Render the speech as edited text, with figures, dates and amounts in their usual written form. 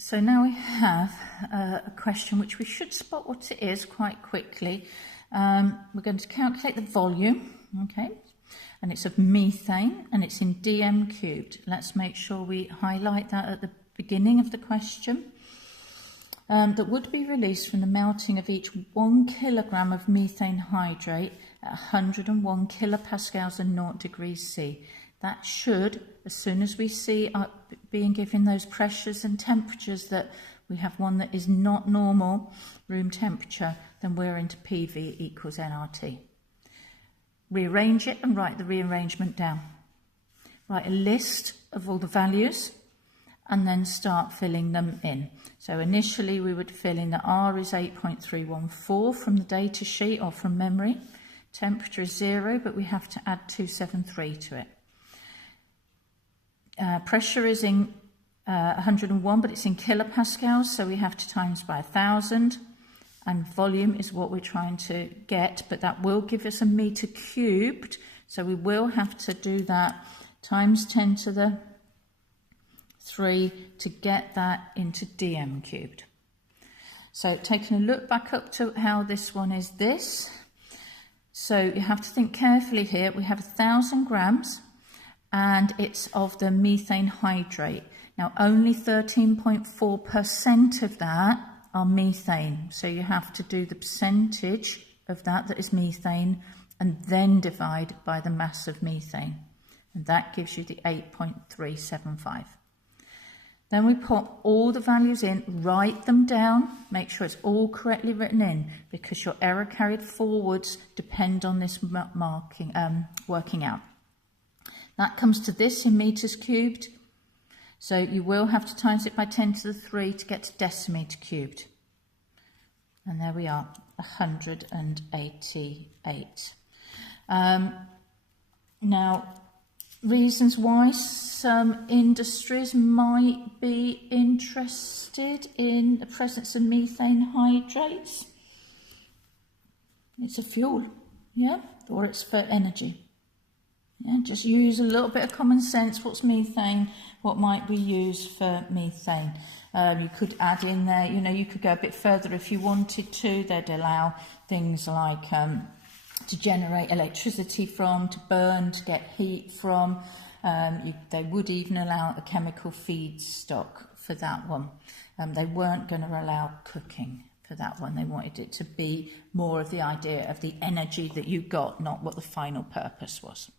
So now we have a question which we should spot what it is quite quickly. We're going to calculate the volume, okay, and it's of methane and it's in dm cubed. Let's make sure we highlight that at the beginning of the question. That would be released from the melting of each 1 kilogram of methane hydrate at 101 kilopascals and 0 degrees C. That should, as soon as we see being given those pressures and temperatures that we have one that is not normal room temperature, then we're into PV equals nRT. Rearrange it and write the rearrangement down. Write a list of all the values and then start filling them in. So initially we would fill in that R is 8.314 from the data sheet or from memory. Temperature is 0, but we have to add 273 to it. Pressure is in 101, but it's in kilopascals, so we have to times by 1,000. And volume is what we're trying to get, but that will give us a meter cubed, so we will have to do that times 10 to the 3 to get that into dm cubed. So taking a look back up to how this one is this. So you have to think carefully here. We have 1,000 grams and it's of the methane hydrate. Now only 13.4% of that are methane. So you have to do the percentage of that is methane and then divide by the mass of methane. And that gives you the 8.375. Then we pop all the values in, write them down, make sure it's all correctly written in because your error carried forwards depend on this working out. That comes to this in meters cubed. So you will have to times it by 10 to the 3 to get to decimeter cubed. And there we are, 188. Now, reasons why some industries might be interested in the presence of methane hydrates. It's a fuel, yeah, or it's for energy. Yeah, just use a little bit of common sense. What's methane? What might we use for methane? You could add in there, you could go a bit further if you wanted to. They'd allow things like to generate electricity from, to burn, to get heat from. They would even allow a chemical feedstock for that one. They weren't going to allow cooking for that one. They wanted it to be more of the idea of the energy that you got, not what the final purpose was.